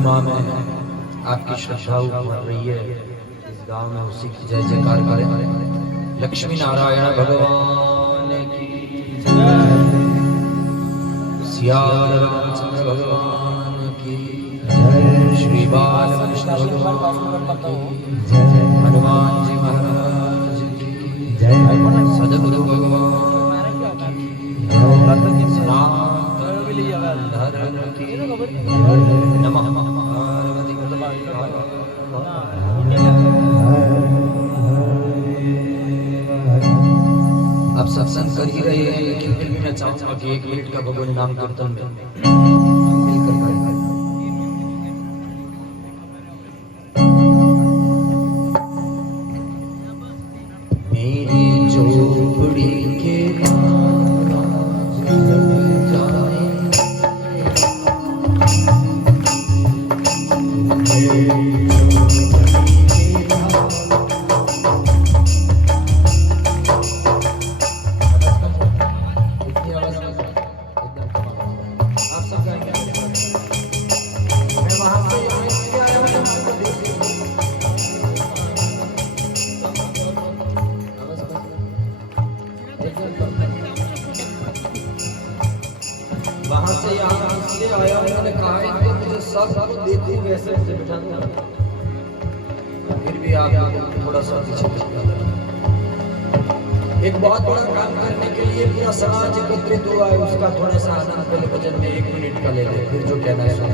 प्रतिमा में आपकी श्रद्धा उमड़ रही है। इस गांव में उसी की जय जयकार करें। लक्ष्मी नारायण भगवान की जय, सिया रामचंद्र भगवान की जय, श्री बाल कृष्ण भगवान की जय, हनुमान जी महाराज की जय, सदगुरु भगवान की सनातन की नमः। आप सत्संग कर ही रहे हैं, लेकिन फिर भी मैं चाहूंगा कि 1 मिनट का भगवान नाम कीर्तन में मिलकर करें। मेरी झोपड़ी के वहां से यहाँ इसलिए आया, मैंने कहा है कि मुझे सबको देखूं वैसे ऐसे बिठा दूं, फिर भी आप थोड़ा सा पीछे। एक बहुत बड़ा काम करने के लिए पूरा समाज एकत्रित हुआ है, उसका थोड़ा सा आनंद पहले भजन में 1 मिनट का ले लें, फिर जो कहना है सुना।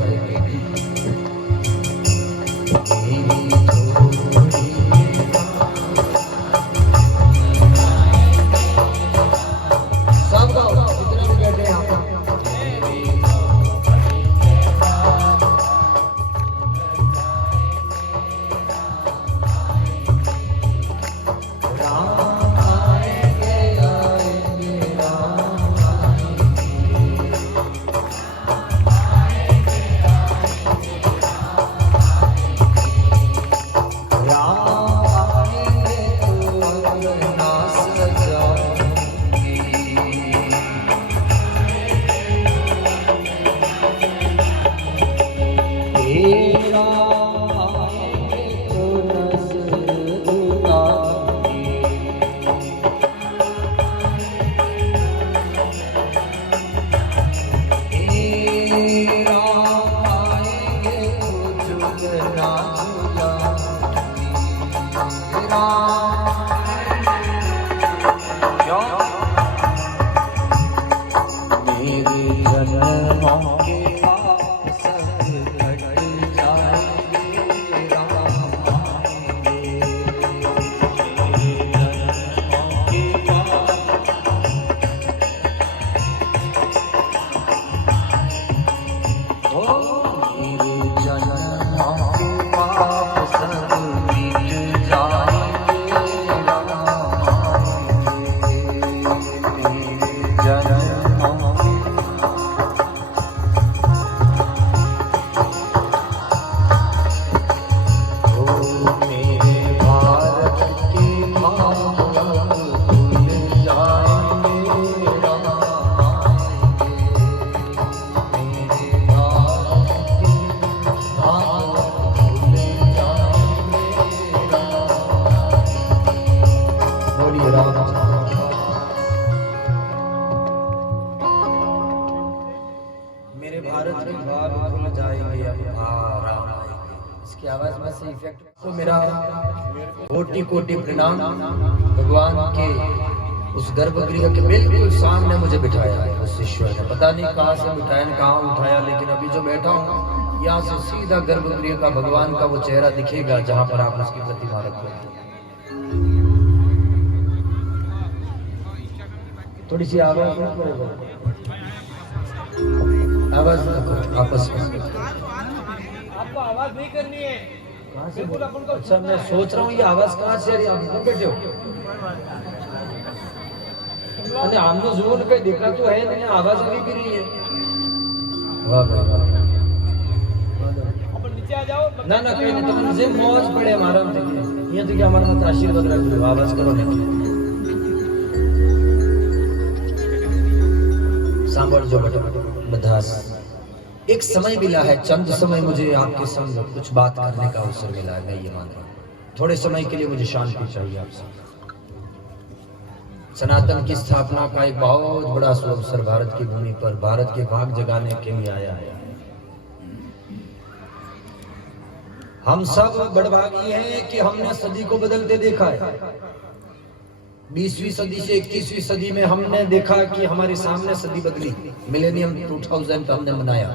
मेरे भारत के द्वार खुल जाएंगे, अब आराम आएंगे। इसकी आवाज में से इफेक्ट को मेरा कोटि कोटि प्रणाम। भगवान के उस गर्भगृह के बिल्कुल सामने मुझे बिठाया है उस ईश्वर ने, पता नहीं कहाँ से बिठाया, कहाँ उठाया, लेकिन अभी जो बैठा हूँ यहाँ से सीधा गर्भगृह का भगवान का वो चेहरा दिखेगा जहाँ पर आप उसकी प्रतिमा रखोगे। थोड़ी सी आवाज आवाज आपस में आपको आवाज नहीं करनी है। कहाँ से? अच्छा, मैं सोच रहा हूँ ये आवाज कहाँ से आ रही है। आप इधर बैठे हो? अरे हम तो जोर पे देखा तो है, लेकिन आवाज अभी भी नहीं है। वाह भाई वाह। अपन नीचे आ जाओ। ना ना कहीं नहीं, तो मुझे मौज पड़े हमारा ये तो क्या हमारा मत आशीर्वाद रख लो, आवाज करो ना। सांभळजो બધા एक समय मिला है, चंद समय मुझे आपके संग कुछ बात करने का अवसर मिला है, मैं ये मान रहा हूँ। थोड़े समय के लिए मुझे शांति चाहिए आपसे। सनातन की स्थापना का एक बहुत बड़ा अवसर भारत की भूमि पर भारत के भाग जगाने के लिए आया है। हम सब बड़भागी हैं कि हमने सदी को बदलते देखा है। 20वीं सदी से 21वीं सदी में हमने देखा कि हमारे सामने सदी बदली। मिलेनियम 2000 हमने मनाया,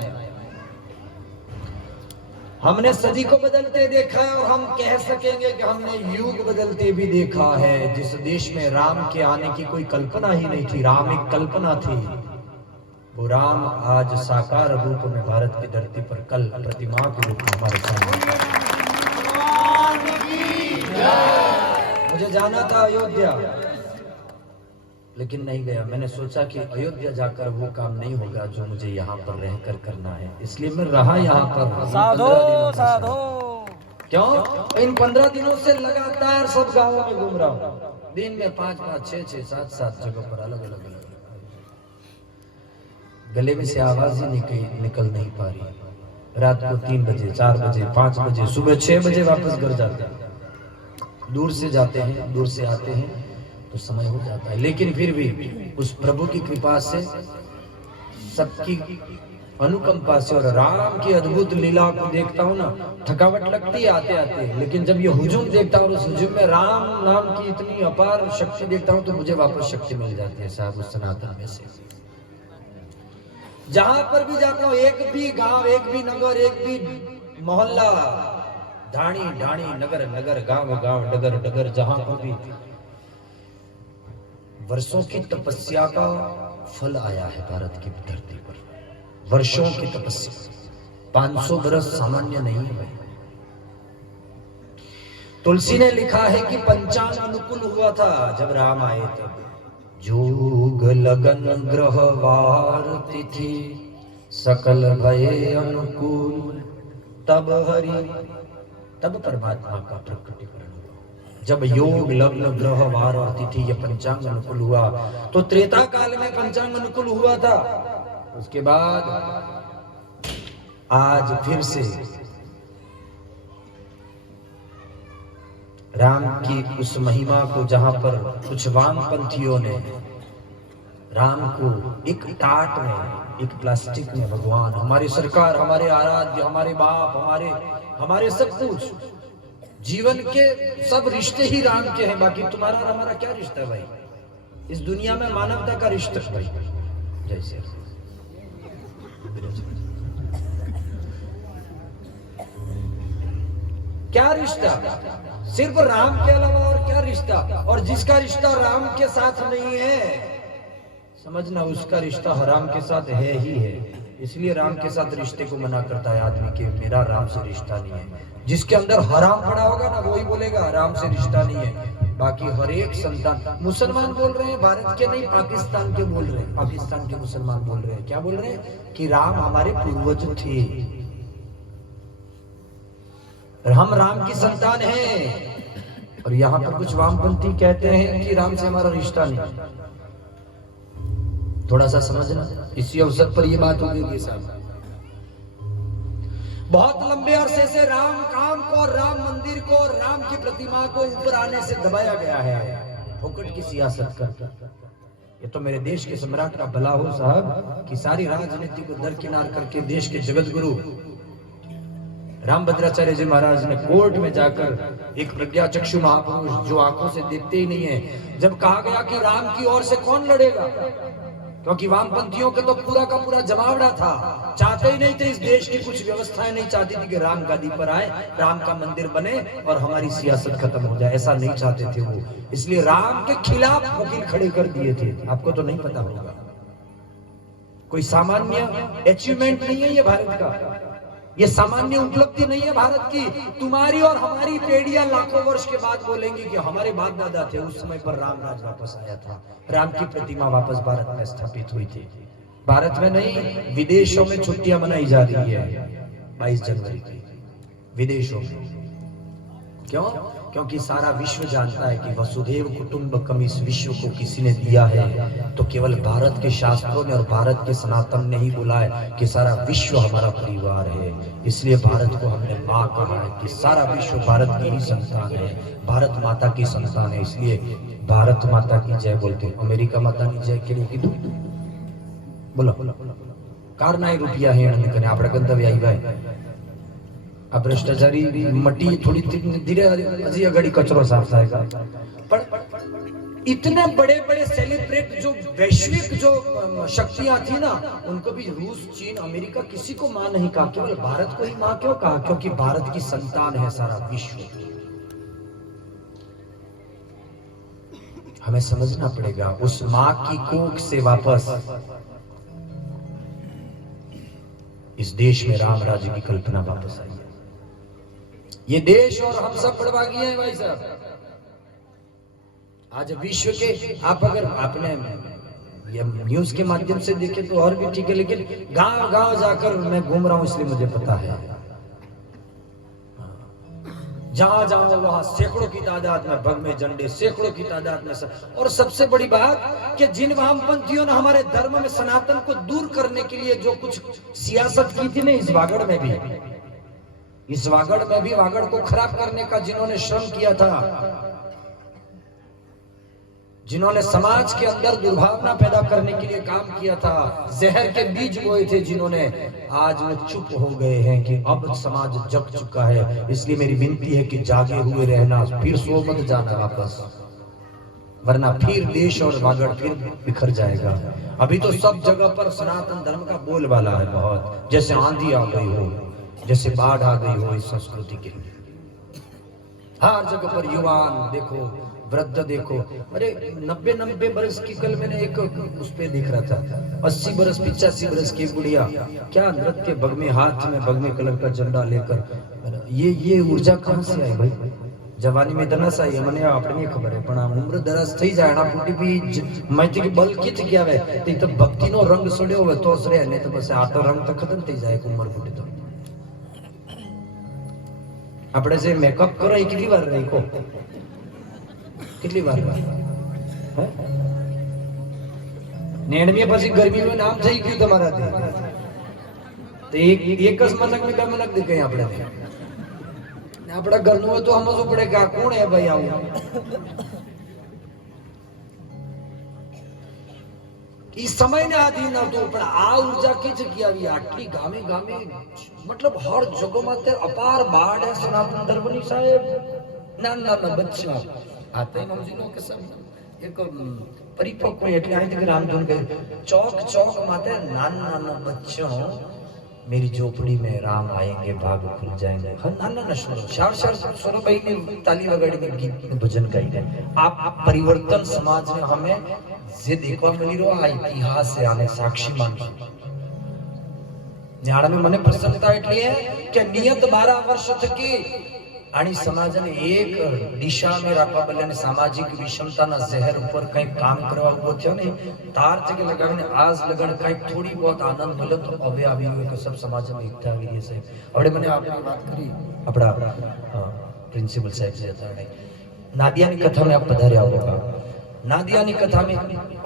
हमने सदी को बदलते देखा है और हम कह सकेंगे कि हमने युग बदलते भी देखा है। जिस देश में राम के आने की कोई कल्पना ही नहीं थी, राम एक कल्पना थी, वो राम आज साकार रूप में भारत की धरती पर कल प्रतिमा के रूप में हमारे सामने। मुझे जाना था अयोध्या, लेकिन नहीं गया। मैंने सोचा कि अयोध्या जाकर वो काम नहीं होगा जो मुझे यहाँ पर रहकर करना है, इसलिए मैं रहा यहाँ पर। साधो साधो। क्यों? इन 15 दिनों से लगातार सब गांवों में घूम रहा हूँ। दिन में 5-5, 6-6, 7-7 जगह पर अलग अलग गले में से आवाज ही निकल नहीं पा रही। रात को 3 बजे, 4 बजे, 5 बजे, सुबह 6 बजे वापस घर जाते हैं। दूर से जाते हैं, दूर से आते हैं तो समय हो जाता है, लेकिन फिर भी उस प्रभु की कृपा से, सबकी अनुकंपा से और राम की अद्भुत लीला को देखता हूँ ना, थकावट लगती है आते आते, लेकिन जब ये हुजूम देखता हूँ और उस हुजूम में राम नाम की इतनी अपार शक्ति देखता हूँ तो मुझे वापस शक्ति मिल जाती है साहब उस सनातन में से। जहां पर भी जाता हूँ, एक भी गांव, एक भी नगर, एक भी मोहल्ला, ढाणी ढाणी, नगर नगर, गांव गांव, डगर डगर, जहां पर भी वर्षों की तपस्या का फल आया है भारत की धरती पर। वर्षों की तपस्या, 500 बरस सामान्य नहीं है भाई। तुलसी ने लिखा है कि पंचांग अनुकूल हुआ था जब राम आए तब। जोग लगन ग्रह वार तिथि सकल भये अनुकूल, तब हरि, तब परमात्मा का प्रकटीकरण हुआ। जब योग लग्न ग्रह वार और तिथि ये पंचांग अनुकूल हुआ तो त्रेता काल में पंचांग अनुकूल हुआ था। उसके बाद आज फिर से राम की उस महिमा को, जहां पर कुछ वामपंथियों ने राम को एक टाट में, एक प्लास्टिक में भगवान, हमारी सरकार, हमारे आराध्य, हमारे बाप, हमारे सब कुछ, जीवन के सब रिश्ते ही राम के हैं, बाकी तुम्हारा और हमारा क्या रिश्ता है भाई? इस दुनिया में मानवता का रिश्ता भाई। जैसे क्या रिश्ता? सिर्फ राम के अलावा और क्या रिश्ता? और जिसका रिश्ता राम के साथ नहीं है, समझना उसका रिश्ता हराम के साथ है ही है। इसलिए राम के साथ रिश्ते को मना करता है आदमी के, मेरा राम से रिश्ता नहीं है। जिसके अंदर हराम पड़ा होगा ना, वही बोलेगा राम से रिश्ता नहीं है। बाकी हर एक संतान, मुसलमान बोल रहे हैं, भारत के नहीं पाकिस्तान के बोल रहे हैं, पाकिस्तान के मुसलमान बोल रहे हैं, क्या बोल रहे हैं? कि राम हमारे पूर्वज थे, हम राम की संतान हैं। और यहाँ पर कुछ वामपंथी कहते हैं कि राम से हमारा रिश्ता नहीं। थोड़ा सा समझना, इसी अवसर पर ये बात होगी साहब। बहुत लंबे अरसे से राम काम को, राम मंदिर को, राम की प्रतिमा को ऊपर आने से दबाया गया है, फोकट की सियासत करता। ये तो मेरे देश के सम्राट का भला हो साहब कि सारी राजनीति को दरकिनार करके देश के जगत गुरु रामभद्राचार्य जी महाराज ने कोर्ट में जाकर, एक प्रज्ञा चक्षु महापुरुष जो आंखों से देखते ही नहीं है, जब कहा गया कि राम की ओर से कौन लड़ेगा, क्योंकि वामपंथियों के तो पूरा का पूरा जमावड़ा था, चाहते ही नहीं थे इस देश की कुछ व्यवस्थाएं नहीं चाहती थी कि राम गादी पर आए, राम का मंदिर बने और हमारी सियासत खत्म हो जाए, ऐसा नहीं चाहते थे वो। इसलिए राम के खिलाफ वकील खड़े कर दिए थे। आपको तो नहीं पता होगा, कोई सामान्य अचीवमेंट नहीं है ये भारत का, ये सामान्य उपलब्धि नहीं है भारत की। तुम्हारी और हमारी पीढ़ियां लाखों वर्ष के बाद बोलेंगी कि हमारे बाप दादा थे, उस समय पर राम राज वापस आया था, राम की प्रतिमा वापस भारत में स्थापित हुई थी। भारत में नहीं, विदेशों में छुट्टियां मनाई जा रही है 22 जनवरी की, विदेशों में। क्यों? क्योंकि सारा विश्व जानता है कि वसुधैव कुटुंबकम इस विश्व को किसी ने दिया है तो केवल भारत के शास्त्रों ने और भारत के सनातन ने ही बोला है कि सारा विश्व हमारा परिवार है। इसलिए भारत को हमने माँ कहा है कि सारा विश्व भारत की ही संतान है, भारत माता की संतान है। इसलिए भारत माता की जय बोलते हैं। अमेरिका माता की जय के लिए बोलो कारणा रुपया है આપણે ગંતવ્ય આવી ભાઈ આ ભ્રષ્ટાચારી મટી થોડી ધીરે હજી આગળ કચરો સાફ થાય પણ इतने बड़े बड़े सेलिब्रेट जो वैश्विक जो शक्तियां थी ना उनको भी रूस चीन अमेरिका किसी को मां नहीं कहा, केवल भारत को ही मां क्यों कहा? क्योंकि भारत की संतान है सारा विश्व। हमें समझना पड़ेगा उस मां की कोख से वापस इस देश में राम राज्य की कल्पना वापस आई है। ये देश और हम सब बड़भागी हैं भाई साहब। आज विश्व के आप अगर आपने ये न्यूज के माध्यम से देखे तो और भी ठीक है, लेकिन गांव गांव जाकर मैं घूम रहा हूं इसलिए मुझे पता है जहां जाओ वहां सैकड़ों की तादाद में भगवे झंडे, सैकड़ों की तादाद में सब। और सबसे बड़ी बात कि जिन वामपंथियों ने हमारे धर्म में सनातन को दूर करने के लिए जो कुछ सियासत की थी ना, इस वागड़ में भी वागड़ को खराब करने का जिन्होंने श्रम किया था, जिन्होंने समाज के अंदर दुर्भावना पैदा करने के लिए काम किया था, जहर के बीज बोए थे जिन्होंने, आज वो चुप हो गए हैं कि अब समाज जग चुका है। इसलिए मेरी विनती है कि जागे हुए रहना, फिर सो मत जाना वापस, वरना फिर देश और वागड़ फिर बिखर जाएगा। अभी तो सब जगह पर सनातन धर्म का बोलबाला है बहुत, जैसे आंधी आ गई हो, जैसे बाढ़ आ गई हो इस संस्कृति के लिए। हर जगह पर युवान देखो, वृद्ध देखो। अरे 90 बरस की, कल मैंने एक उस पे देख रहा था 80 बरस 85 बरस की बुढ़िया क्या नृत्य भगमे, हाथ में भगमे कलर का झंडा लेकर। ये ऊर्जा कहां से आई भाई? जवानी में दरस आई મને આપણે ખબર है, પણ ઉંમર દરસ થઈ જાય એના પૂટી બી માહિતી કે બલ કિત કે આવે તે તો ભક્તિનો રંગ છોડ્યો હોય તો જ રહે, ને તો બસ આ તો રંગ તો ખતમ થઈ જાય ઉંમર પૂટી તો। આપણે જે મેકઅપ કરો એ કેટલી વાર રહી કો, કેટલી વાર નેણમી પછી ગરમીનું નામ થઈ ગયું તમારાથી તો એક જ મનક ને મનક દે કઈ આપણે ને આપડા ઘરનું હોય તો સમજવું પડે કે આ કોણ હે ભાઈ આવું। ई समय ने आधीन હતું પણ આ ઊર્જા की જગ્યા આવી આટલી ગામે ગામે, मतलब हर जगह में अपार बाढ़ है सनातन धर्मनी साहेब। नाना बच्चा आते समझी लो के सब एक परिपक्व એટલે અહીંથી રામધૂન કહે चौक चौक माते नाना बच्चों मेरी झोपड़ी में राम आएंगे भाग खुल जाएंगे। नाना नशो शार स्वरूपई ने ताली वगाड़ी ने गीत भजन गाई। आप परिवर्तन समाज में हमें जे देखवा मिली रो आ इतिहास है आने साक्षी मानशो। न्याड़ा में मने प्रसन्नता એટલી है कि नियत 12 वर्ष थकी आणि समाजने एक दिशा में રાખવા બદલે સામાજિક વિષમતાના ઝેર ઉપર કઈ કામ કરવા ઉભો થયો ને તાર જગે લગાવીને આજ લગન કઈ થોડી बहुत આનંદ મળ્યો તો હવે આવી ગયો કે सब સમાજમાં એકતા આવી રહી છે। હવે મને આપણે વાત કરી આપડા પ્રિન્સિપલ સાહેબ જે હતા ને નાદિયાની કથા में आप पधार्या होगा। नादियानी कथा में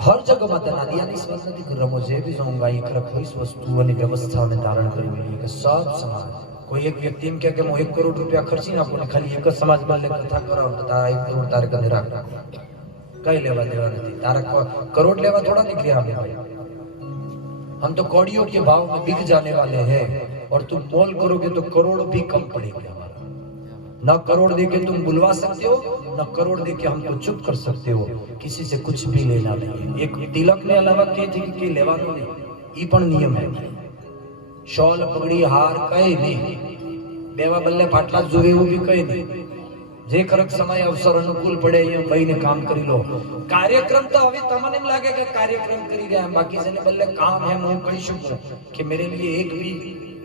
हर जगह में नादियानी स्मृत નથી રમો જે भी जाऊंगा एक रखो इस वस्तुओं ની व्यवस्था में धारण કરી મેલી કે सब समाज कोई एक व्यक्ति में क्या कि मैं 1 करोड़ रुपया खर्ची ना आपने खाली एक समाज में ले कथा कराओ तो तारा 1 करोड़ तारे कने राख कई लेवा देवा नहीं, तारा करोड़ लेवा थोड़ा निकले हमें भाई। हम तो कौड़ियों के भाव में बिक जाने वाले हैं और तुम मोल करोगे तो करोड़ भी कम पड़ेगा हमारा। न करोड़ देके तुम बुलवा सकते हो, न करोड़ देके हमको चुप कर सकते हो। किसी से कुछ भी लेना नहीं है। एक तिलक ने अलावा के थी कि लेवा नहीं, ई पण नियम है। शॉल पगड़ी हार कई नहीं, देवा बल्ले फाटला जोवे એવું भी कई नहीं। जे खरक समय अवसर अनुकूल पड़े ये भाई ने काम करी लो। कार्यक्रम तो अभी तमने में लागे कि कार्यक्रम करी गया, बाकी से बल्ले काम है। मैं कही सकूं कि मेरे लिए एक भी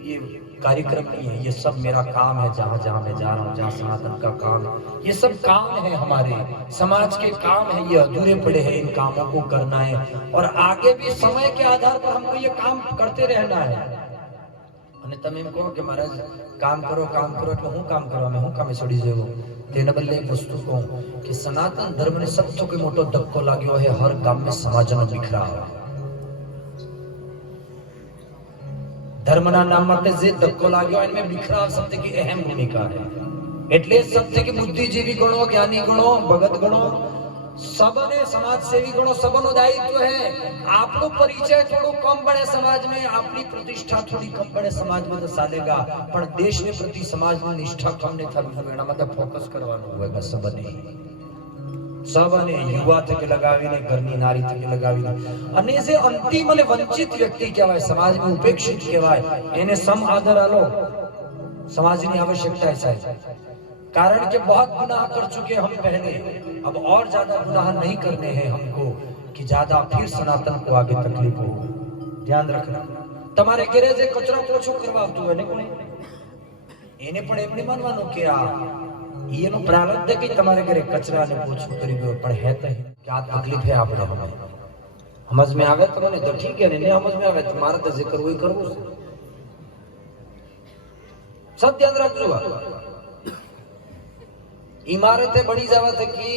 ये कार्यक्रम नहीं है, ये सब मेरा काम है। जहां जहां मैं जा रहा हूं, जहां सनातन का काम है, ये सब काम है, हमारे समाज के काम है। ये अधूरे पड़े हैं, इन कामों को करना है और आगे भी समय के आधार पर हमको ये काम करते रहना है। અને તમે એમ કહો કે મહારાજ કામ કરો એટલે હું કામ કરવા હું કામે સડી જવું તેના બદલે એક વસ્તુ કહું કે સનાતન ધર્મને સૌથી મોટો ધક્કો લાગ્યો है हर गाम में समाजનો વિખરાવ ધર્મના નામ માટે જે ધક્કો લાગ્યો એમાં વિખરાવ સૌથી અહેમ ભૂમિકા है એટલે સૌથી બુદ્ધિજીવી ગણો જ્ઞાની ગણો ભગત ગણો सबने समाज सेवी गणों सबनो दायित्व है आपनो परिचय थोड़ो कम पड़े समाज में आपनी प्रतिष्ठा थोड़ी कम पड़े समाज में तो चालेगा पर देश ने प्रति समाज में निष्ठा कम ने थवी एना माटे फोकस करवानो होगा सबने युवा थके लगावीने घरनी नारी थके लगावीने અને જે અંતિમ અને વંચિત વ્યક્તિ કહેવાય સમાજ में उपेक्षित કહેવાય એને સમ આદર આલો સમાજની આવશ્યકતા છે कारण कि बहुत गुनाह कर चुके हम पहले अब और ज्यादा गुनाह नहीं करने हैं हमको कि ज्यादा फिर सनातन को आगे तकलीफ हो ध्यान रखना તમારે ઘરે જે કચરો પોછો કરવા આવતું હોય ને કોને એને પણ એમને માનવાનું કે આ એનો પ્રારબ્ધ કે તમારે ઘરે કચરાને પોછું કરી દો પણ હે તો क्या तकलीफ है આપણે હમે समझ में आवे तो મને તો ठीक है ને समझ में आवे तो મારે તો જે કરવું એ કરવું सब ध्यान रखજો इमारतें बड़ी जवा थकी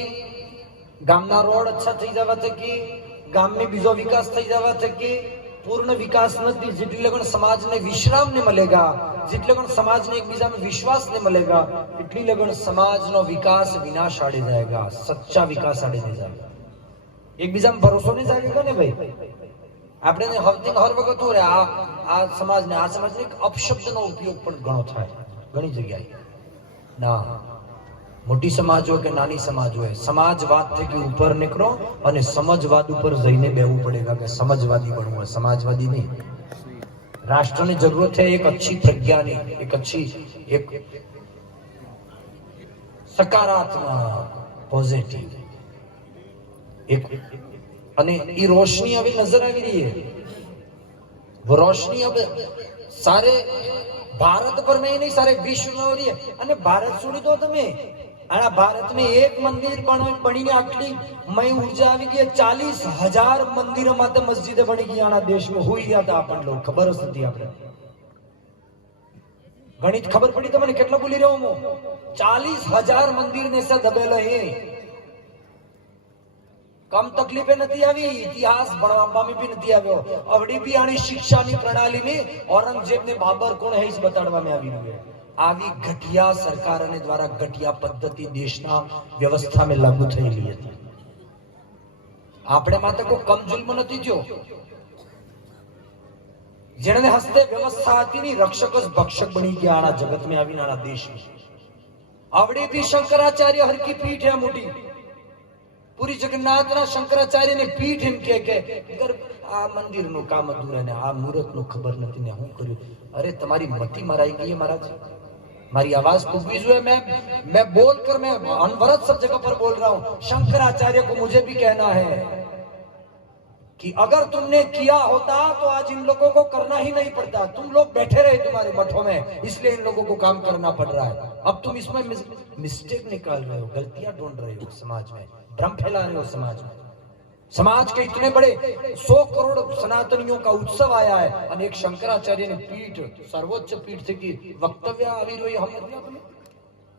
गामना रोड अच्छा थई जवा थकी गाम में बीजो विकास थई जवा थकी पूर्ण विकास नहीं जितने लगन समाज ने विश्राम ने मिलेगा जितने लगन समाज ने एक बीजा में विश्वास ने मिलेगा इतनी लगन समाज नो विकास विनाश आड़े जाएगा सच्चा विकास आड़े नहीं जाएगा एक बीजा में भरोसा नहीं जाएगा ने भाई આપણે ને હર વખત હો રે આ સમાજને એક અપશબ્દનો ઉપયોગ પણ ઘણો થાય ઘણી જગ્યાએ ના मोटी समाज हो के नानी समाज हो समाजवाद के ऊपर निकलो और समझवाद ऊपर जईने बेहू पड़ेगा कि समझवादी बनવું है समाजवादी नहीं राष्ट्र ने जरूरत है एक अच्छी प्रज्ञा ने एक अच्छी एक सकारात्मक पॉजिटिव एक અને ये रोशनी अभी नजर आ रही है वो रोशनी अब सारे भारत पर में ही नहीं सारे विश्व में हो रही है અને भारत सुनी तो તમે आना भारत में एक मंदिर बनी ने आटली मई ऊर्जा આવી ગઈ 40,000 મંદિરો માટે મસ્જિદે બની ગઈ આના देश में हुई ગયા તા આપણ લોગ ખબર હતી આપણે ગણિત ખબર પડી તમને કેટલા બોલી રહ્યો હું 40,000 મંદિર ને સે દબેલા હે कम तकलीफे नहीं आवी इतिहास भणवा में भी नहीं આવ્યો अवड़ी भी आनी शिक्षा ની प्रणाली में औरंगजेब ने बाबर कोण है इस बताड़वा में આવી રહ્યું है આવી ઘટિયા સરકારને દ્વારા ઘટિયા પદ્ધતિ દેશના વ્યવસ્થા में लागू થયેલી હતી આપણે માતે કોઈ કમ જુલ્મ નથી થયો જેણે હસ્તે વ્યવસ્થા હતી ની રક્ષક જ ભક્ષક બની ગયા આના જગત में આવીને આના દેશ में આવડે भी शंकराचार्य हर की पीठ है मोटी पूरी जगन्नाथ ना शंकराचार्य ने पीठ एम के अगर आ मंदिर नो काम अधूरा ने आ मुहूर्त नो खबर नहीं ने हूं कर्યું अरे तुम्हारी मति मराई गई है महाराज मारी आवाज पुगवी जो है मैं बोलकर मैं अनवरत सब जगह पर बोल रहा हूं शंकराचार्य को मुझे भी कहना है कि अगर तुमने किया होता तो आज इन लोगों को करना ही नहीं पड़ता तुम लोग बैठे रहे तुम्हारे मठों में इसलिए इन लोगों को काम करना पड़ रहा है अब तुम इसमें मिस्टेक निकाल रहे हो गलतियां ढूंढ रहे हो समाज में भ्रम फैला रहे हो समाज में समाज के इतने बड़े 100 करोड़ सनातनियों का उत्सव आया है और एक शंकराचार्य ने पीठ सर्वोच्च पीठ से की वक्तव्य આવી રહ્યો हम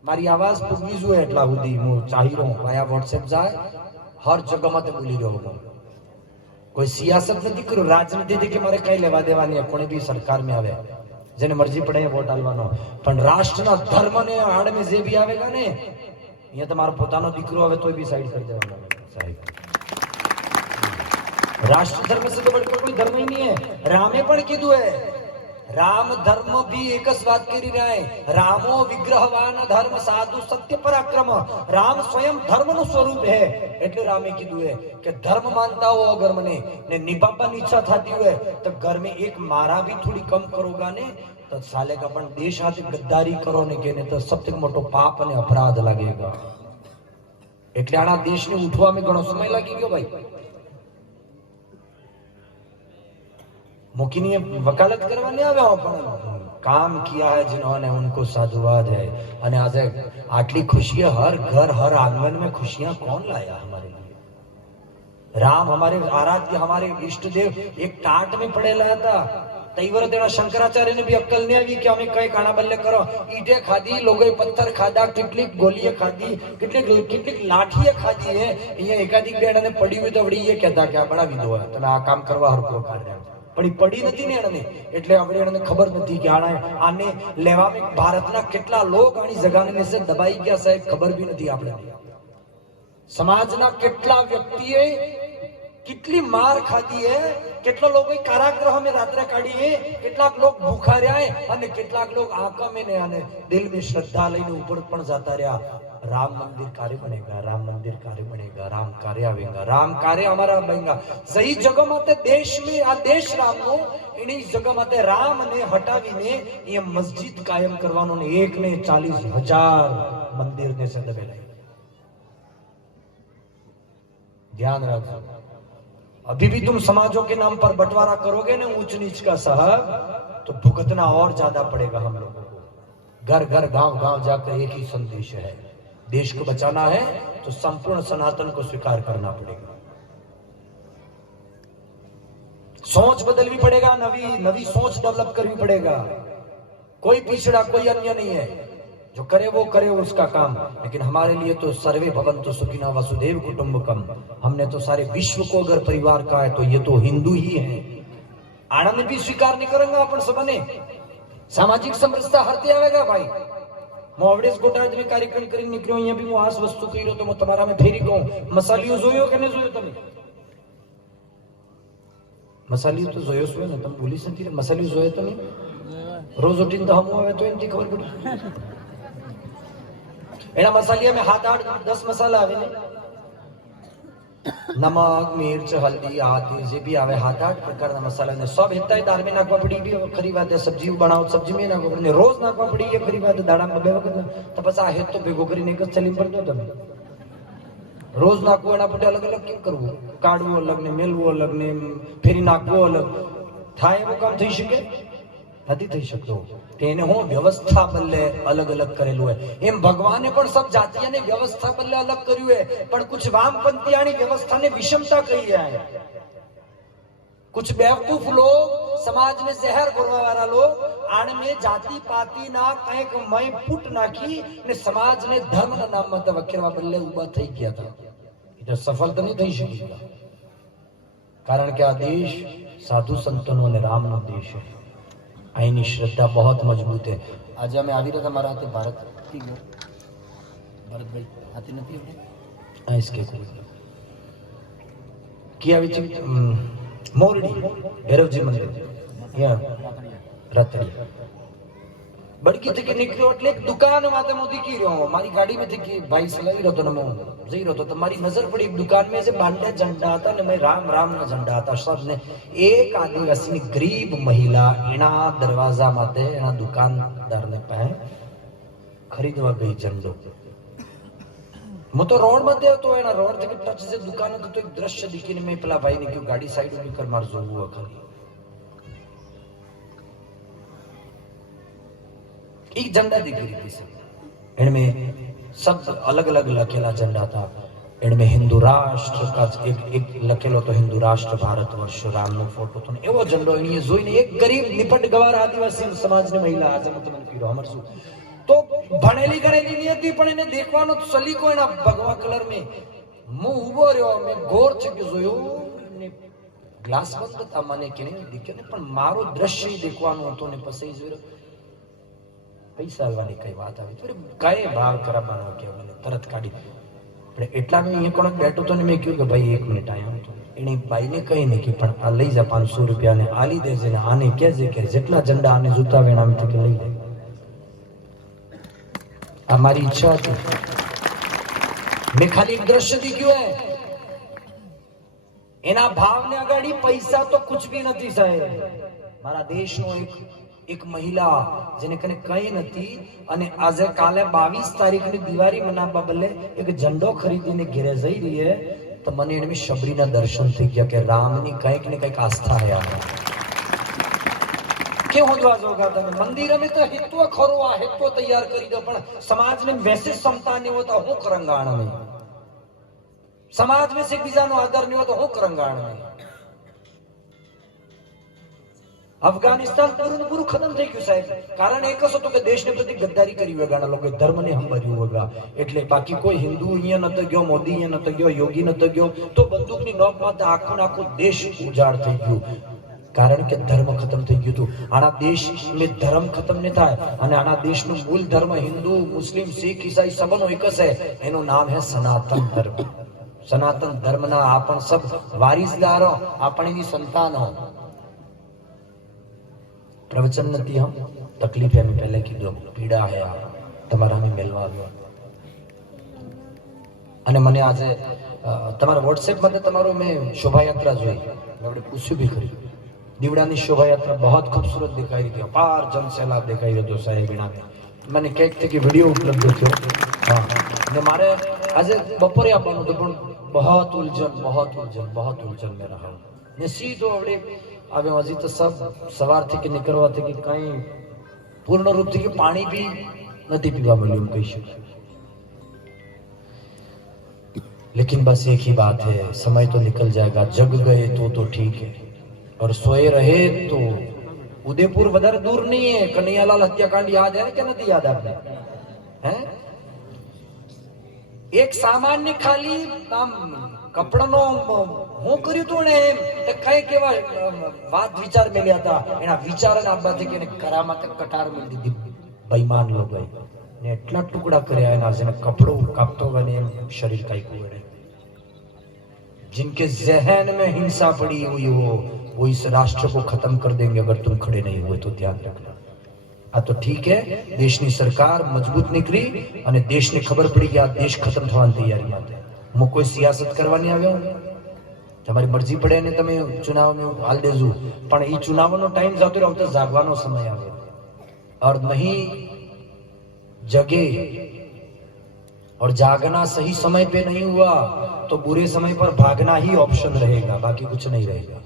મારી આવાજ પુગવી જો એટલા સુધી હું ચાહી રહ્યો આયા WhatsApp જાય हर जगह માં બોલી રહ્યો હું कोई सियासत नहीं करो राजनीति थी कि मारे कई लेवा देवा नहीं कोई भी सरकार में आवे जेने मर्जी पड़े वोट आलवानो पण राष्ट्रना धर्म ने आड़ में जे भी आवेगा ने यहाँ तुम्हारा पोतानो दीकरो आवे तो भी साइड कर देवानो साहिब राष्ट्र धर्म से तो बढ़कर कोई धर्म ही नहीं है रामे पण कीधु है राम धर्म भी एक बात करी रहा है रामो विग्रहवान धर्म साधु सत्य पराक्रम राम स्वयं धर्म नु स्वरूप है એટલે રામે કીધું है कि धर्म मानता हो अगर मने ने निभावવાની ઈચ્છા થતી હોય તો घर में एक मारा भी थोड़ी कम करोगा ने तो साले का पण देश हाथ गद्दारी करो ने के ने तो सबसे मोटो पाप અને अपराध लागेगा એટલે આના દેશને ઉઠવા में ઘણો સમય લાગી ગયો ભાઈ मुखिनी वकालत करवा नहीं आवे पण काम किया है जिन्होंने उनको साधुवाद है અને આજે આટલી खुशियां हर घर हर आंगन में खुशियां कौन लाया हमारे लिए राम हमारे आराध्य हमारे इष्ट देव एक टाट में पड़ेला था તૈવર તેના શંકરાચાર્યને બી અક્કલ નહીં આવી કે અમે કઈ કાણા બલ્લે કરો. ઈટે ખાધી, લોકોએ પથ્થર ખાધા, કેટલીક ગોલીએ ખાધી, કેટલીક લાઠીએ ખાધી. અહીંયા એકાધિક બેડાને પડી હોય તો વળી એ કહેતા કે આ બનાવી દો, તમે આ કામ કરવા હરકો કાર્ય. પણ એ પડી નથી ને એને, એટલે આપણે એને ખબર નથી કે આને લેવામાં ભારતના કેટલા લોકો આની જગાને મેસે દબાઈ ગયા સાહેબ, ખબર બી નથી આપણે. સમાજના કેટલા વ્યક્તિએ કેટલી માર ખાધી હે, કેટલા લોકો કારાગૃહ में રાત્રે કાઢી હે, કેટલાક લોકો ભૂખા રહ્યા અને કેટલાક લોકો આંખા में ને અને દિલ में શ્રદ્ધા લઈને ઉપર પણ જતા રહ્યા. राम मंदिर कार्य बनेगा, राम मंदिर कार्य बनेगा, राम कार्य आवेगा, राम कार्य हमारा बनेगा. सही जगह माते देश में आ देश राम नो एनी जगह माते राम ने हटावीने ये मस्जिद कायम करवानो ने 1 ने 40,000 मंदिर ने से दबेला. ध्यान रखो, अभी भी तुम समाजों के नाम पर बंटवारा करोगे ना ऊंच नीच का साहब, तो भुगतना और ज्यादा पड़ेगा हम लोगों को. घर घर गांव गांव जाकर एक ही संदेश है, देश को बचाना है तो संपूर्ण सनातन को स्वीकार करना पड़ेगा. सोच बदलनी पड़ेगा, नवी सोच डेवलप करनी पड़ेगा. कोई पिछड़ा कोई अन्य नहीं है, जो करे वो करे उसका काम. लेकिन हमारे लिए तो सर्वे भवन्तु सुखिनः वसुधैव कुटुंबकम. हमने तो सारे विश्व को अगर परिवार का है तो ये तो हिंदू ही है. आनंद भी स्वीकार नहीं करेंगे अपन सबने. सामाजिक समरसता हरते आवेगा भाई. હું આવડેસ ગોટાળામાં કાર્યક્રમ કરીને નીકળ્યો, અહીંયા બી હું આ વસ્તુ કર્યો તો હું તમારા મેં ફેરી કહું. મસાલીઓ જોયો કે ન જોયો તમે? મસાલીઓ તો જોયો છો ને, તમે ભૂલી નથી. મસાલીઓ જોયો તમે? રોજ ઉઠીને તો હમું આવે તો એમથી ખબર પડી. એના મસાલિયા મેં 7, 8, 10 મસાલા આવે ને, नमक मिर्च हल्दी आदि जे भी आवे 7, 8 प्रकारना मसाला ने सब हेता दाल में नाखवा पड़ी भी खरी बात है. सब्जी बनाओ सब्जी में नाखवा पड़ी, रोज नाखवा पड़ी ये खरी बात है. दाड़ा में 2 वखत तो बस आ हेत तो भेगो કરીને એક જ ચલી પર દો તમે. રોજ નાખવો એના પોતે અલગ અલગ કેમ કરવું? કાઢવું અલગ ને મેલવું અલગ ને ફેરી નાખવું અલગ. થાય એવું કામ થઈ શકે? નથી થઈ શકતો. તેને હું વ્યવસ્થા બદલે અલગ અલગ કરેલું है. એમ ભગવાને પણ सब જાતિઓને વ્યવસ્થા બદલે અલગ કર્યું है, પણ कुछ વામપંથીયાની વ્યવસ્થાને વિષમતા કહી है. कुछ बेवकूफ लोग समाज में जहर घोरवा वाला लोग आण में जाति पाति ना કંઈક મય ફૂટ નાખી ને સમાજને ધર્મના નામમાં વખેરવા બદલે ઊભા થઈ ગયા હતા. એટલે સફળ તો નહીં થઈ શકી, કારણ કે આ દેશ સાધુ સંતોનો અને રામનો દેશ છે. અહીંની શ્રદ્ધા बहुत મજબૂત है. આજે અમે આવી રહ્યા મારા હાથે ભારત ભરતભાઈ હાથે નથી આ इसके की આવી છે મોરડી ભૈરવજી મંદિર ત્યાં રતડી બડકી થી નીકળ્યો એટલે એક દુકાન માથે મોદી કી રહ્યો. મારી ગાડી માંથી કે ભાઈ ચલાવી રહ્યો તો ને હું જઈ રહ્યો તો તમારી નજર પડી એક દુકાન में से बांडे झंडा था ने मैं राम राम ना झंडा था सब ने. एक आदिवासी गरीब महिला एना दरवाजा माथे एना दुकानदार ने पाए खरीदवा गई झंडो. मैं तो रोड में तो एना रोड तक टच से दुकान तो एक दृश्य दिखी ने मैं पेला भाई ने क्यों गाड़ी साइड में कर मार जोगुआ खाली. एक झंडा दिख रही थी, इनमें सब अलग अलग लखेला झंडा था. इनमें हिंदू राष्ट्र का एक लखेलो तो हिंदू राष्ट्र भारत वर्ष राम नो फोटो तो एवो झंडो एनी जोईने एक गरीब निपट गवार आदिवासी समाज ने महिला आज मैं તમને કીધું हमर શું तो ભણેલી ગણેલી नहीं હતી, પણ એને દેખવાનો સલીકો એના ભગવા કલર में હું ઊભો રહ્યો. મેં ગોર છે કે જોયો ને ગ્લાસ બંધ હતા મને કે નહીં દીખ્યો ને, પણ મારો દ્રશ્ય દેખવાનું હતું ને પછી જોયો પૈસા આલવાની કઈ વાત આવી તો કઈ ભાવ કરાવવાનો કે મને તરત કાઢી. પણ એટલા મેં અહીંયા કોણ બેઠો તો ને મેં કહ્યું કે ભાઈ 1 મિનિટ આવ્યો હતો. એને ભાઈને કઈ નહીં કે પણ આ લઈ જા 500 રૂપિયા ને આલી દેજે ને આને કહેજે કે જેટલા ઝંડા આને જૂતા વેણામથી કે લઈ લે. આ મારી ઈચ્છા હતી. મેં ખાલી એક દ્રશ્ય દીખ્યું હે એના ભાવને અગાડી પૈસા તો कुछ भी નથી સાહેબ. મારા દેશનો એક મહિલા જેને કને કઈ નથી અને આજે કાલે 22 તારીખની દિવાળી મનાવવા બદલે એક ઝંડો ખરીદીને ઘરે જઈ રહી હે તો મને એની શબરીના દર્શન થઈ ગયા કે રામની કંઈક ને કંઈક આસ્થા હે. કે હોદવા જોગા તમે મંદિર में तो हित्व खरो आ हित्व तैयार કરી દો, પણ સમાજને વૈસે ક્ષમતા નહીં હોતા હું કરંગાણ में समाज में से બીજાનો આદર નહીં હોતો હું કરંગાણ में. અફઘાનિસ્તાન પૂરું ખતમ થઈ ગયું સાહેબ. કારણ એક જ હતું કે દેશને પ્રતિ ગદ્દારી કરી વગાના લોકોએ, ધર્મને હંભર્યું વગા. એટલે બાકી કોઈ હિન્દુ અહીંયા નતો ગયો, મોદી અહીંયા નતો ગયો, યોગી નતો ગયો, તો બંદૂકની નોક માં આખો દેશ ઉજાડ થઈ ગયું. કારણ કે ધર્મ ખતમ થઈ ગયું હતું. આના દેશને ધર્મ ખતમ ન થાય, અને આના દેશનું મૂળ ધર્મ હિન્દુ, મુસ્લિમ, શીખ, ઈસાઈ સબનો એક જ છે. એનું નામ હે સનાતન ધર્મ. સનાતન ધર્મના આપણ સબ વારિસદારો, આપણે એની સંતાનો. प्रवचन નથી હમ તકલીફ એમ પહેલે કીધું, પીડા હે આ તમારા અમે મેલવા આવ્યો. અને મને આજે તમારા વોટ્સએપ માં તમારું મેં શોભાયાત્રા જોઈ, આપણે પૂછ્યું બી ખરી. દીવડાની શોભાયાત્રા बहुत खूबसूरत दिखाई थी, अपार जन सैलाब दिखाई રહ્યો સાહેબીના. મને કઈક કે વિડિયો ઉપલબ્ધ થયો. હા, ને મારે આજે બપોરે આપવાનું હતું, પણ बहुत उलझन में रहा. ने સીધો આવડે अब हजी तो सब सवार थी कि निकलवा थे कि कहीं पूर्ण रूप थी कि पानी भी नहीं पीवा मिली कही. लेकिन बस एक ही बात है, समय तो निकल जाएगा. जग गए तो ठीक है, और सोए रहे तो उदयपुर वधारे दूर नहीं है. कन्हैयालाल हत्याकांड याद है क्या? नहीं याद आपने? हैं? एक सामान्य खाली કપડાનો હું કર્યું તું ને એમ તે કઈ કેવા વાત વિચાર મેલ્યા હતા. એના વિચારને આપવાથી કે કરામત કટાર મળી દીધી બેઈમાન લોકોએ ને એટલા ટુકડા કર્યા એના, જેને કપડો કાપતો હોય ને એમ શરીર કાપ્યું હોય. जिनके जहन में हिंसा पड़ी हुई हो वो इस राष्ट्र को खत्म कर देंगे अगर तुम खड़े नहीं हुए तो ध्यान रखना. આ તો ઠીક હે, દેશની સરકાર મજબૂત નીકળી અને દેશને ખબર પડી કે આ દેશ ખતમ થવાની તૈયારીમાં છે. હું કોઈ સિયાસત કરવાની આવ્યો, તમારી મરજી પડે ને તમે ચુનાવને હાલ દેજો, પણ એ ચુનાવનો ટાઈમ જતો રહ્યો તો જાગવાનો સમય આવે. और नहीं जगे और जागना सही समय पे नहीं हुआ तो बुरे समय पर भागना ही ऑप्शन रहेगा, बाकी कुछ नहीं रहेगा.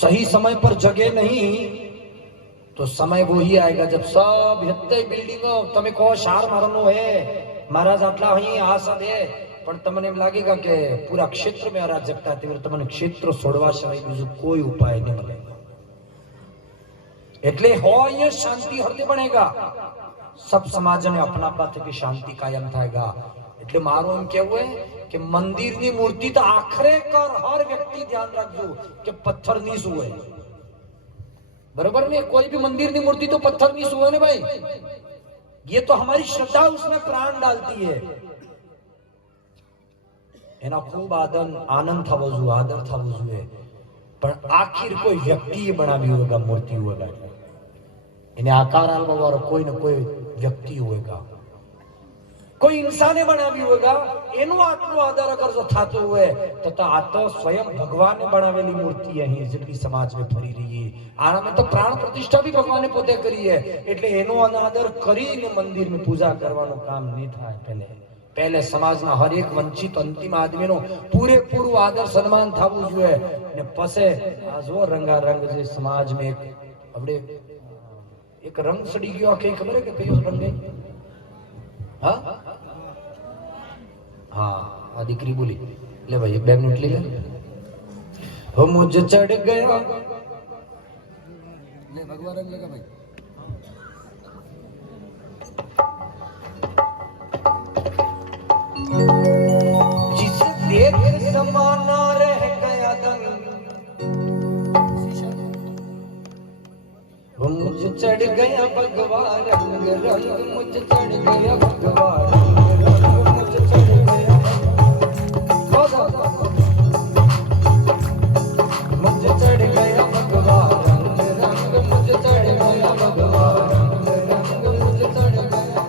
सही समय पर जगे नहीं तो समय वो ही आएगा जब सब हेते बिल्डिंगो તમે કહો શાર મારનો હે, महाराज આટલા અહીં આ सब है, પણ તમને એમ લાગેગા કે પૂરા ક્ષેત્ર में અરાજકતા હતી, તમને ક્ષેત્ર છોડવા સિવાય બીજો કોઈ ઉપાય નહીં મળે. એટલે હોય શાંતિ હરતે બનેગા, सब સમાજને અપનાપનાથી શાંતિ કાયમ થાયગા. એટલે મારું એમ કહેવું હે કે મંદિરની મૂર્તિ તો આખરે કર હર વ્યક્તિ ધ્યાન રાખજો કે પથ્થરની શું હોય. बराबर नहीं, कोई भी मंदिर की मूर्ति तो पत्थर नहीं सुआ ने भाई. ये तो हमारी श्रद्धा उसमें प्राण डालती है. एना खूब आनंद था वजू, आदर था वजू है, पर आखिर कोई व्यक्ति बनावी होगा, मूर्ति होगा, इन्हें आकार आलवा वाला कोई न कोई व्यक्ति होगा, कोई इंसान बनावी होगा. एनो आटलो आदर अगर जो थातो हुए तो आ तो स्वयं भगवान ने बनावेली मूर्ति है जेटली समाज में फरी रही है. आना में तो प्राण प्रतिष्ठा भी भगवान ने पोते करी है. એટલે એનો અનાદર કરીને મંદિર में पूजा કરવાનો કામ નહીં થાય. पहले समाजना हर एक वंचित अंतिम आदमी नो पूरेपूરું आदर सम्मान થવું જોઈએ. ને પછી આ જો રંગારંગ જે સમાજ में આપણે એક રંગ સડી ગયો, આ કઈ ખબર હે કે કયો રંગ है? हाँ हाँ, आ दीकरी बोली ले भाई 2 मिनट ले ले. हो मुझे चढ़ गया ले भगवान रंग लगा भाई. जिस देख समाना रह गया दंग, वो मुझे चढ़ गया भगवान रंग रंग, मुझे चढ़ गया भगवान रंग रंग, मुझे चढ़ गया मुझे चढ़ गया भगवान रंग रंग, मुझे चढ़ गया भगवान रंग रंग, मुझे चढ़ गया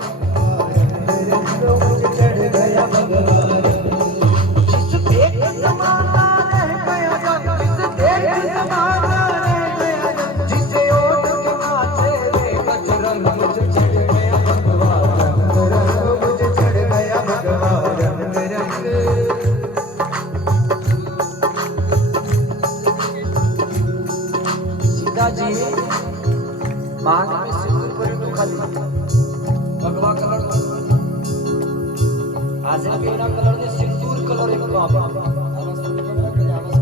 मुझे चढ़ गया भगवान. जिस देख समाना रह गया दंग, जिस देख समाना रह गया दंग, जिसे ओट के नाचे रे बजरंग, मुझे चढ़ गया भगवान रंग रंग, मुझे चढ़ गया भगवान रंग रंग. सीता जी मांग में सिंदूर भरी तो खाली भगवा कलर आज पीला कलर ने सिंदूर कलर एक बाबा आवाज तो कैमरा के आवाज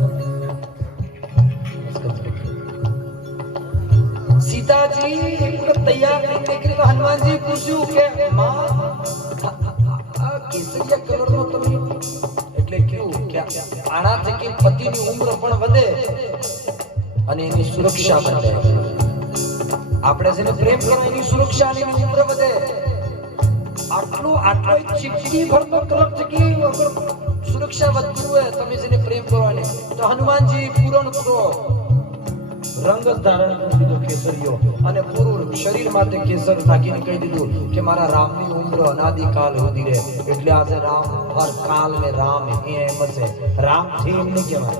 कर તો હનુમાનજી પૂછ્યું કે માં આ કેસરિયા કલરનો તમે એટલે કેવું કે આનાથી કે પતિની ઉંમર પણ વધે અને એની સુરક્ષા વધે. આપણે જેને પ્રેમ કરો એની સુરક્ષા અને એની ઉંમર વધે. આટલો એક ચીકડી ભરનો કલર છે કે અગર સુરક્ષા વધતી હોય તમે જેને પ્રેમ કરો એને તો હનુમાનજી પૂરણ કરો રંગ ધારણ કરી દીધો કેસરિયો અને પૂરું શરીર માટે કેસર નાખીને કહી દીધું કે મારા રામની ઉંમર અનાદિકાલ સુધી રહે. એટલે આજે રામ હર કાલ में राम ही एम से राम थी एम नहीं कहेवाय.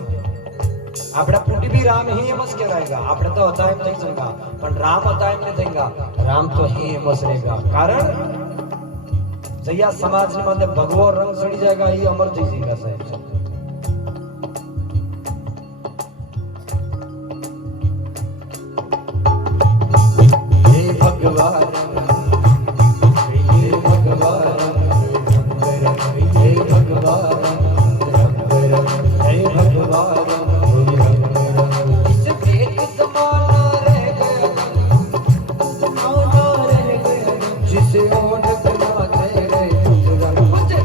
આપડા પુટી भी राम ही एम कहेवायगा. આપણે તો હતા એમ થઈ શકા પણ રામ હતા એમ નહીં થઈગા. રામ તો ही एम रहेगा. कारण जया समाज ની માથે ભગવો રંગ ચડી જાયગા એ અમર થઈ જઈગા સાહેબ. ભગવાન હે ભગવાન હે ભગવાન હે ભગવાન इस एक ज़माना रह गया ज़माना रह गया जिसे ओढ़ कर तेरे गुजरा मुझे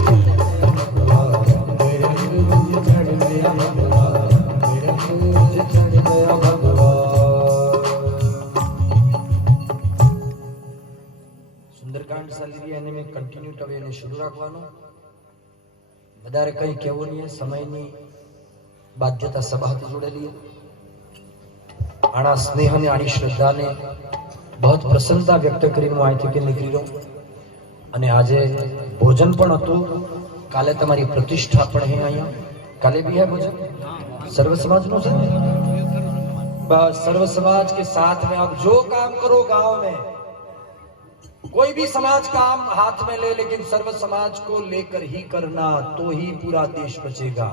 मेरे मुझे चढ़ गया भगवान मेरे मुझे चढ़ गया भगवान. સુંદરકાંડ ચાલી રહી અને મેં કન્ટિન્યુ હવે એને શરૂ રાખવાનો. વધારે કંઈ કહેવું નહીં. સમયની બાધ્યતા સભાથી જોડેલી. આના સ્નેહ અને આની શ્રદ્ધાને બહુ પ્રસન્નતા વ્યક્ત કરીને હું અહીંથી કે નીકળી રહ્યો. અને આજે ભોજન પણ હતું. કાલે તમારી પ્રતિષ્ઠા પણ હે અહીંયા. કાલે भी है भोजन सर्व समाज નું છે. बस सर्व समाज के साथ में अब जो काम करो गांव में कोई भी समाज काम हाथ में ले लेकिन सर्व समाज को लेकर ही करना तो ही पूरा देश बचेगा.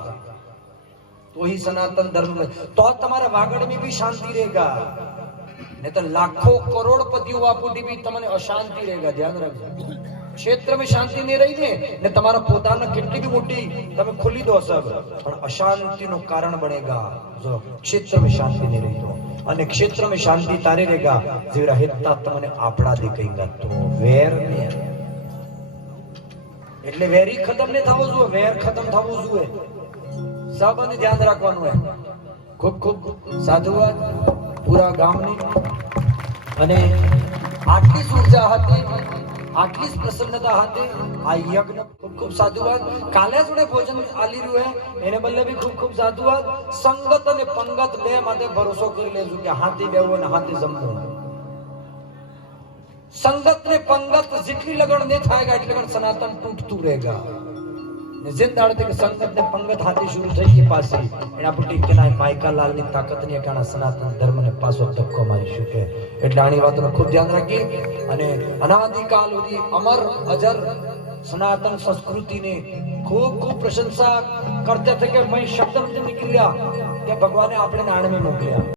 तो ही सनातन धर्म में तो तुम्हारे वागड़ में भी शांति रहेगा. नहीं तो लाखों करोड़पति हुआ पुटी भी तमने अशांति रहेगा. ध्यान रखो. क्षेत्र में शांति नहीं रही ने तुम्हारा पोताना कितनी भी मोटी તમે ખુલી દો सब પણ અશાંતિનું કારણ બનેગા જો ક્ષેત્ર में શાંતિ नहीं रही तो. અને ક્ષેત્ર में શાંતિ તારે रहेगा જે રહેતા તમને આપડા દેખાઈગા. તો વેર ને એટલે વેરી ખતમ ને થાવો જોઈએ. વેર ખતમ થાવું જોઈએ. સબને ધ્યાન રાખવાનું હોય. ખૂબ ખૂબ સાધુવાદ પૂરા ગામની અને આટલી ઉર્જા હતી આટલી પ્રસન્નતા હતી આ યજ્ઞ. ખૂબ ખૂબ સાધુવાદ. કાલે જોડે ભોજન આલી રહ્યું હે એને બદલે બી ખૂબ ખૂબ સાધુવાદ. સંગત અને પંગત બે માટે ભરોસો કરી લેજો કે હાથી બેવું અને હાથી જમવું. સંગત ને પંગત જેટલી લગણ ને થાયગા એટલે લગણ સનાતન તૂટતું રહેગા. जिंदाड़ते के संगत ने पंगत हाथी शुरू થઈ ગઈ પાછી એના પુટી કેના માઈકાલાલ ની તાકાત ની કાણા સનાતન ધર્મ ને પાછો ધક્કો મારી શકે. એટલે આની વાતનો ખૂબ ધ્યાન રાખી અને અનાદિકાલ સુધી અમર અજર સનાતન સંસ્કૃતિ ને ખૂબ ખૂબ પ્રશંસા કરતે थे કે मैं शब्द में निकल गया કે ભગવાને આપણે નાણ में મોકલ્યા.